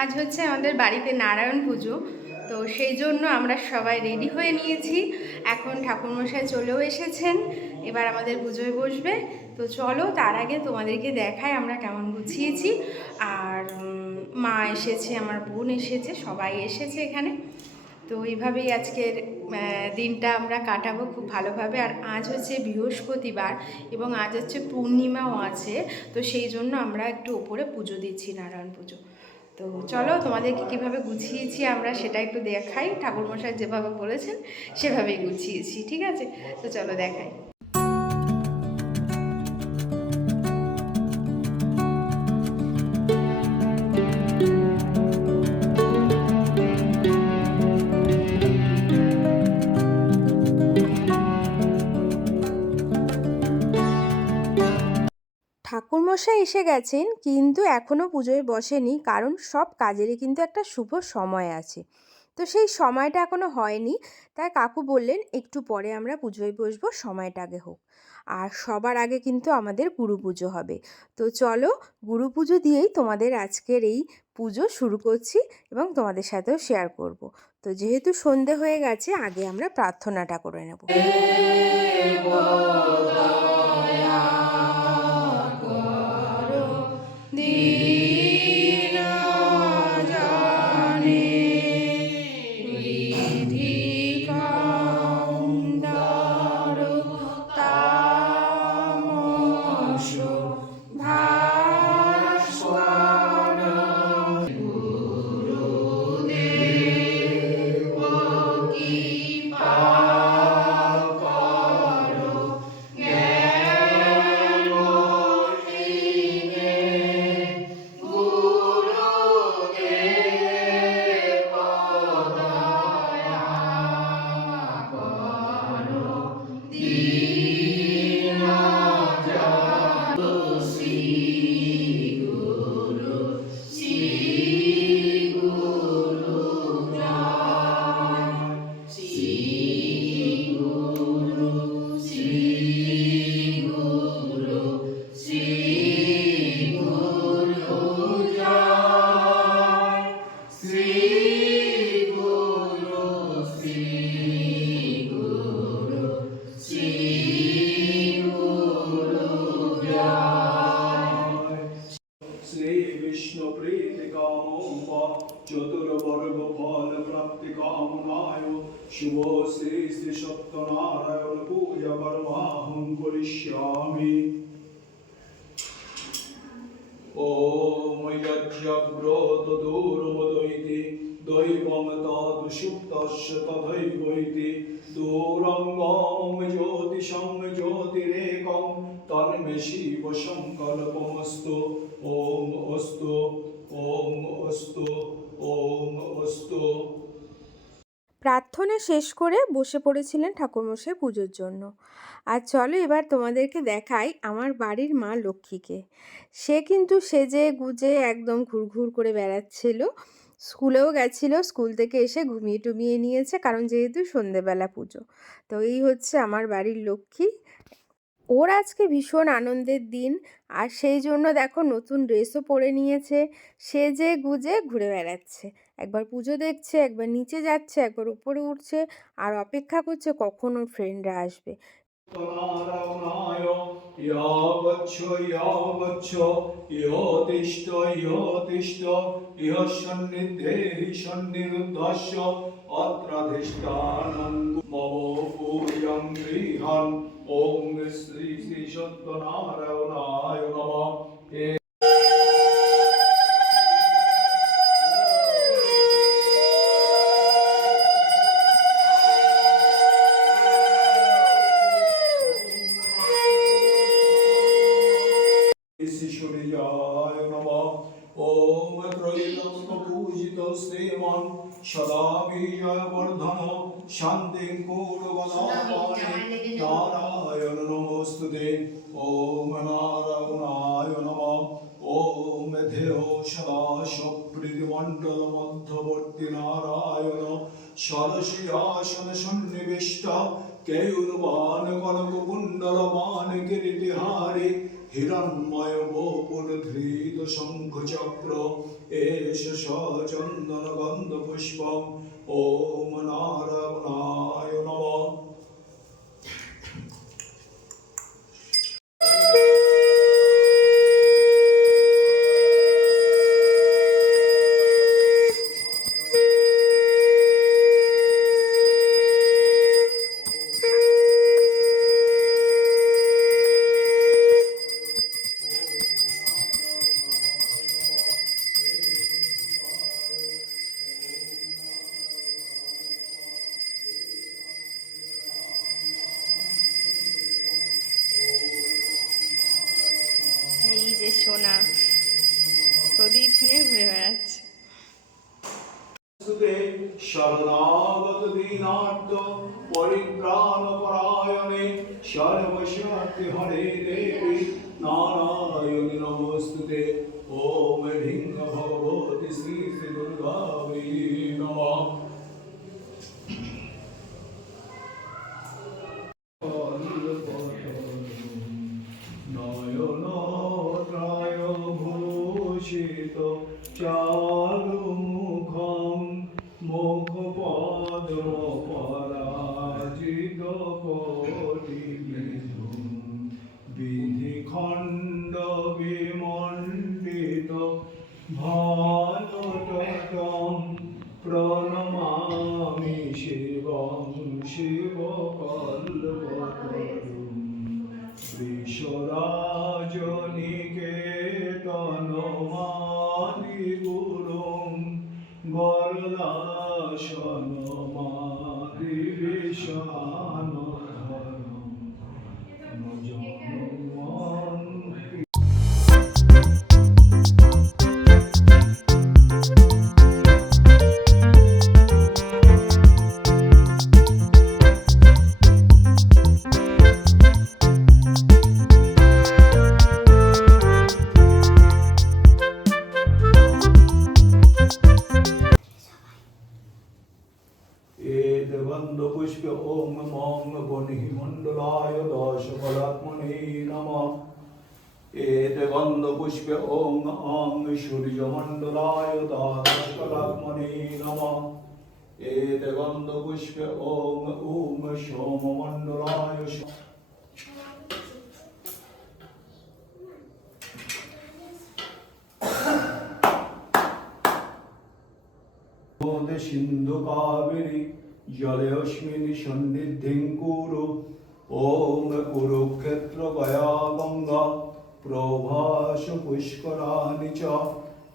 আজ হচ্ছে আমাদের বাড়িতে নারায়ণ পুজো, তো সেই জন্য আমরা সবাই রেডি হয়ে নিয়েছি। এখন ঠাকুরমশাই চলেও এসেছেন, এবার আমাদের পুজোয় বসবে। তো চলো তার আগে তোমাদেরকে দেখাই আমরা কেমন গুছিয়েছি। আর মা এসেছে, আমার বোন এসেছে, সবাই এসেছে এখানে। তো এইভাবেই আজকের দিনটা আমরা কাটাবো খুব ভালোভাবে। আর আজ হচ্ছে বৃহস্পতিবার এবং আজ হচ্ছে পূর্ণিমাও আছে, তো সেই জন্য আমরা একটু ওপরে পুজো দিচ্ছি, নারায়ণ পুজো। তো চলো তোমাদেরকে কীভাবে গুছিয়েছি আমরা সেটা একটু দেখাই। ঠাকুরমশাই যেভাবে বলেছেন সেভাবেই গুছিয়েছি, ঠিক আছে? তো চলো দেখাই। ঠাকুরমশাই এসে গেছেন, কিন্তু এখনও পুজোয় বসেনি, কারণ সব কাজেরই কিন্তু একটা শুভ সময় আছে। তো সেই সময়টা এখনও হয়নি, তাই কাকু বললেন একটু পরে আমরা পুজোয় বসবো, সময়টা আগে হোক। আর সবার আগে কিন্তু আমাদের গুরু পুজো হবে। তো চলো গুরু পুজো দিয়েই তোমাদের আজকের এই পুজো শুরু করছি এবং তোমাদের সাথেও শেয়ার করব। তো যেহেতু সন্ধে হয়ে গেছে, আগে আমরা প্রার্থনাটা করে নেব। शुभ श्री श्री सत्यनारायण पूजा परमाहं करिष्यामि। ओम यज्ञव्रत दूरमदैति दैवं तदुषुप्तस्य तथैवैति दूरंगं ज्योतिषं ज्योतिरेकं तन्मे शिव संकल्पमस्तु। ओम अस्तु ओम अस्तु ओम अस्तु। প্রার্থনা শেষ করে বসে পড়েছিলেন ঠাকুরমশাই পুজোর জন্য। আর চলো এবার তোমাদেরকে দেখাই আমার বাড়ির মা লক্ষ্মীকে। সে কিন্তু সেজে গুজে একদম ঘুরঘুর করে বেড়াচ্ছিল। স্কুলেও গেছিলো, স্কুল থেকে এসে ঘুমিয়ে টুমিয়ে নিয়েছে, কারণ যেহেতু সন্ধেবেলা পুজো। তো এই হচ্ছে আমার বাড়ির লক্ষ্মী। ওর আজকে ভীষণ আনন্দের দিন, আর সেই জন্য দেখো নতুন ড্রেসও পরে নিয়েছে, সেজে গুজে ঘুরে বেড়াচ্ছে। একবার পুজো দেখছে, একবার নিচে যাচ্ছে, একবার উপরে উঠছে, আর অপেক্ষা করছে কখন ওর ফ্রেন্ডরা আসবে। ओम श्री श्री सत्यनारायणाय नमः। शिशुरियाय नमः। ओम त्रैलोक्य पूजितो श्रीमान सदा विजय वर्धन शांति कूटबलापाणि नारायण नमोस्तुते। ओम नारायणाय नमः। ओम ध्येयो सदा सप्रीतिमण्डल मध्यवर्ती नारायण षडशियासन सन्निविष्ट केयूरवान कनककुण्डलवान किरीटिहारी हिरण्मय गोपुर धृत शंख चक्र एक কেশ চন্দন গন্ধ পুষ্পম ওম নারায়ণায় নমঃ। এই যে সোনা প্রদীপ নিয়ে ঘুরে বেড়াচ্ছে। শরণাগত দীনার্থ পরিত্রাণ পরায়ণে সর্বশক্তি হরে দেবী নারায়ণী নমস্তুতে। ওম হ্রিং ভগবতি শ্রী শ্রী দুর্গাবৈ নমঃ। নয়নত্রয় ভূষিত চারু মুখম মুখপদ্ম পরাজিত কোটি বিধিখণ্ড বিমণ্ডিত ভানুটটম প্রণমামি শিবং শিবকল্পতরুম বিশ্বরাজনিকেতনমাদি গুরুং বরদাসনমাদি বিষানধরম নজনমন্তি। পুষ্প ওম মং গণিমণ্ডলায় দশকলাত্মনে নমঃ। এত গন্ধ পুষ্পে ওং অং সূর্যমণ্ডলায় দশকলাত্মনে নমঃ। এত গন্ধ পুষ্পে ওং ওম সোমমণ্ডলায় সিন্ধু কাবেরী জলেऽস্মিन् সন্নিধিং কুরু। ওম কুরুক্ষেত্র গয়া গঙ্গা প্রভাসু পুষ্করাণি চ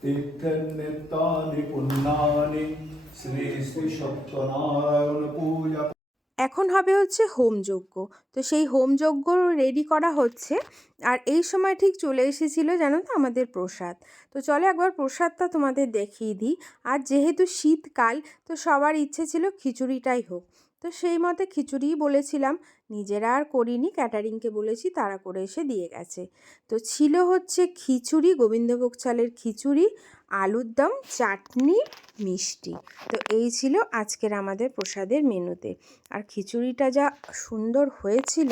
তীর্থন্নিত্যানি পুণ্যানি। শ্রী শ্রী সত্যনারায়ণ পূজা। এখন হবে হচ্ছে হোমযজ্ঞ। তো সেই হোমযজ্ঞ রেডি করা হচ্ছে, আর এই সময় ঠিক চলে এসেছিলো জানো তো আমাদের প্রসাদ। তো চলো একবার প্রসাদটা তোমাদের দেখিয়ে দিই। আর যেহেতু শীতকাল, তো সবার ইচ্ছে ছিল খিচুড়িটাই হোক। তো সেই মতে খিচুড়িই বলেছিলাম, নিজেরা আর করিনি, ক্যাটারিংকে বলেছি, তারা করে এসে দিয়ে গেছে। তো ছিল হচ্ছে খিচুড়ি, গোবিন্দভোগ চালের খিচুড়ি, আলুর দম, চাটনি, মিষ্টি। তো এই ছিল আজকের আমাদের প্রসাদের মেনুতে। আর খিচুড়িটা যা সুন্দর হয়েছিল,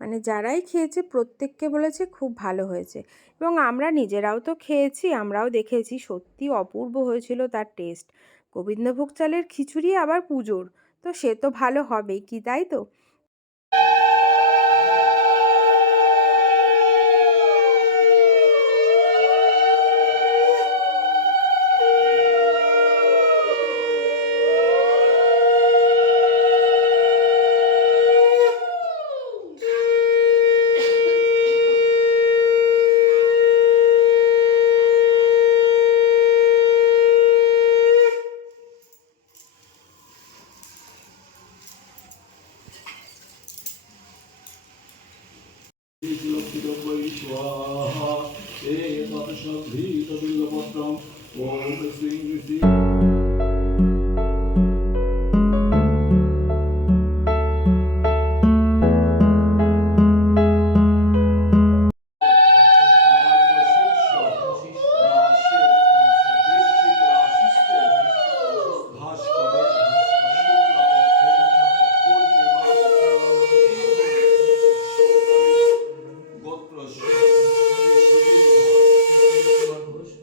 মানে যারাই খেয়েছে প্রত্যেককে বলেছে খুব ভালো হয়েছে। এবং আমরা নিজেরাও তো খেয়েছি, আমরাও দেখেছি সত্যি অপূর্ব হয়েছিল তার টেস্ট। গোবিন্দভোগ চালের খিচুড়ি আবার পুজোর, তো সে তো ভালো হবেই, কি তাই তো? स्वाहा एतत्सद्भीतबिल्वपत्रम् ॐ श्रीं श्री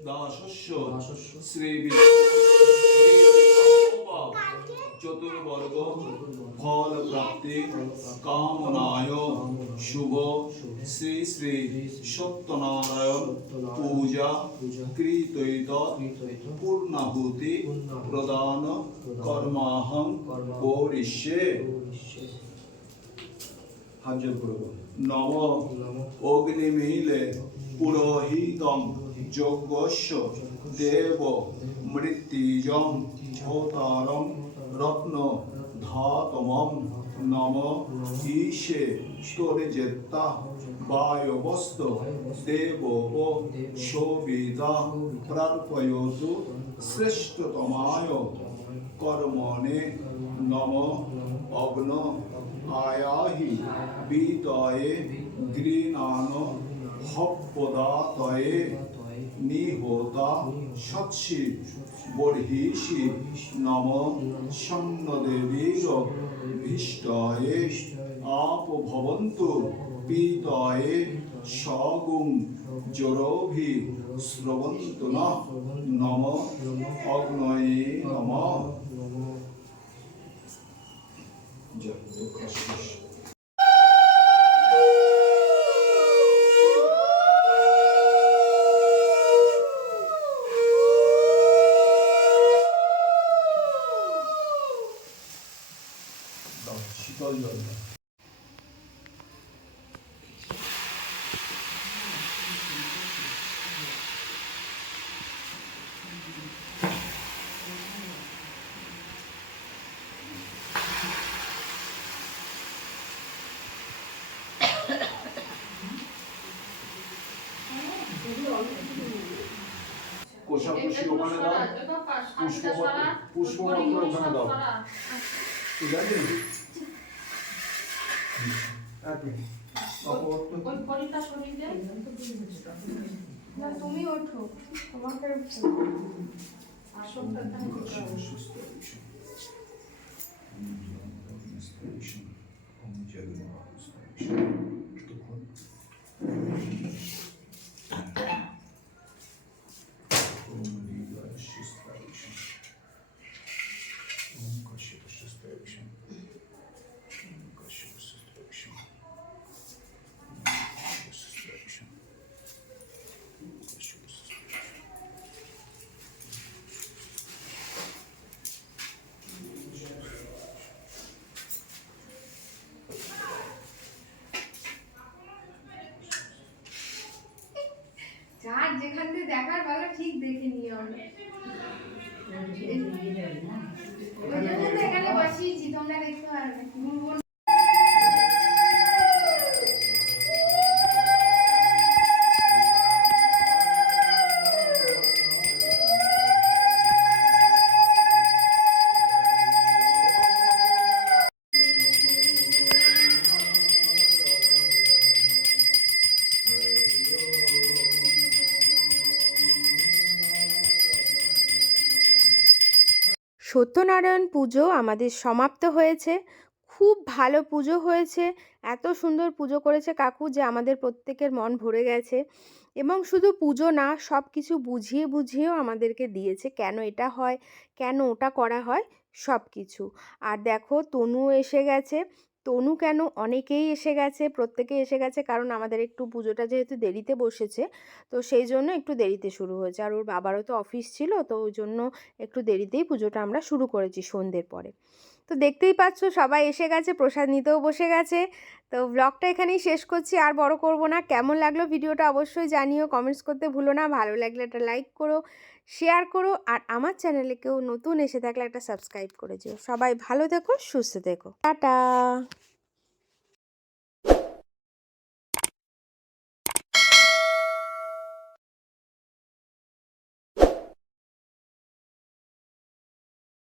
দাসস্য শ্রী বিষ্ণু চতুর্বর্গ ফল প্রাপ্তি কামনায় শুভ শ্রী শ্রী সত্যনারায়ণ পূজা কৃতৈত পূর্ণাহুতি প্রদান কর্মাহং করিষ্যে। হাত জোড় করব। নম অগ্নিমিলে পুরোহিতং যজ্ঞস্য দেব মৃত্যুজং হোতারং রত্ন ধাতমং নম ঈশে স্তোরজেত্তা বায়বস্ত দেবোপ শোভিতা প্রার্পয়তু শ্রেষ্ঠতমায় কর্মণে নম অগ্ন আয়াহি বিদয়ে গৃণান হব্বদাতয়ে নিহোতা সৎসি বর্হিষি নম সন্নদেবীর ভীষ্টয়ে আপভবন্তু পীতয়ে সগুং জরোভি শ্রবন্তু নম অগ্নয়ে নম। শীতল জল কোষাকুষি ওখানে দাও, পুষ্পপত্র ওখানে দাও, ঠিক আছে? তুমি ওঠো, তোমাকে যার যেখান থেকে দেখার ভালো ঠিক দেখে নিও। ওই জন্য তো এখানে বসিয়েছি, তোমরা দেখতে পারবে। সত্যনারায়ণ পুজো আমাদের সমাপ্ত হয়েছে। খুব ভালো পুজো হয়েছে, এত সুন্দর পুজো করেছে কাকু যে আমাদের প্রত্যেকের মন ভরে গেছে। এবং শুধু পুজো না, সব কিছু বুঝিয়ে বুঝিয়েও আমাদেরকে দিয়েছে, কেন এটা হয়, কেন ওটা করা হয়, সব কিছু। আর দেখো তনু এসে গেছে। তনু কেন, অনেকেই এসে গেছে, প্রত্যেকেই এসে গেছে, কারণ আমাদের একটু পুজোটা যেহেতু দেরিতে বসেছে, তো সেই জন্য একটু দেরিতে শুরু হয়েছে। আর ওর বাবারও তো অফিস ছিল, তো ওই জন্য একটু দেরিতেই পুজোটা আমরা শুরু করেছি সন্ধ্যের পরে। তো দেখতেই পাচ্ছ সবাই এসে গেছে, প্রসাদ নিতেও বসে গেছে। তো ব্লগটা এখানেই শেষ করছি, আর বড় করব না। কেমন লাগলো ভিডিওটা অবশ্যই জানিও, কমেন্টস করতে ভুলো না। ভালো লাগলে একটা লাইক করো, শেয়ার করো, আর আমার চ্যানেলে কেউ নতুন এসে থাকলে একটা সাবস্ক্রাইব করে দিও। সবাই ভালো থেকো, সুস্থ থেকো, টাটা।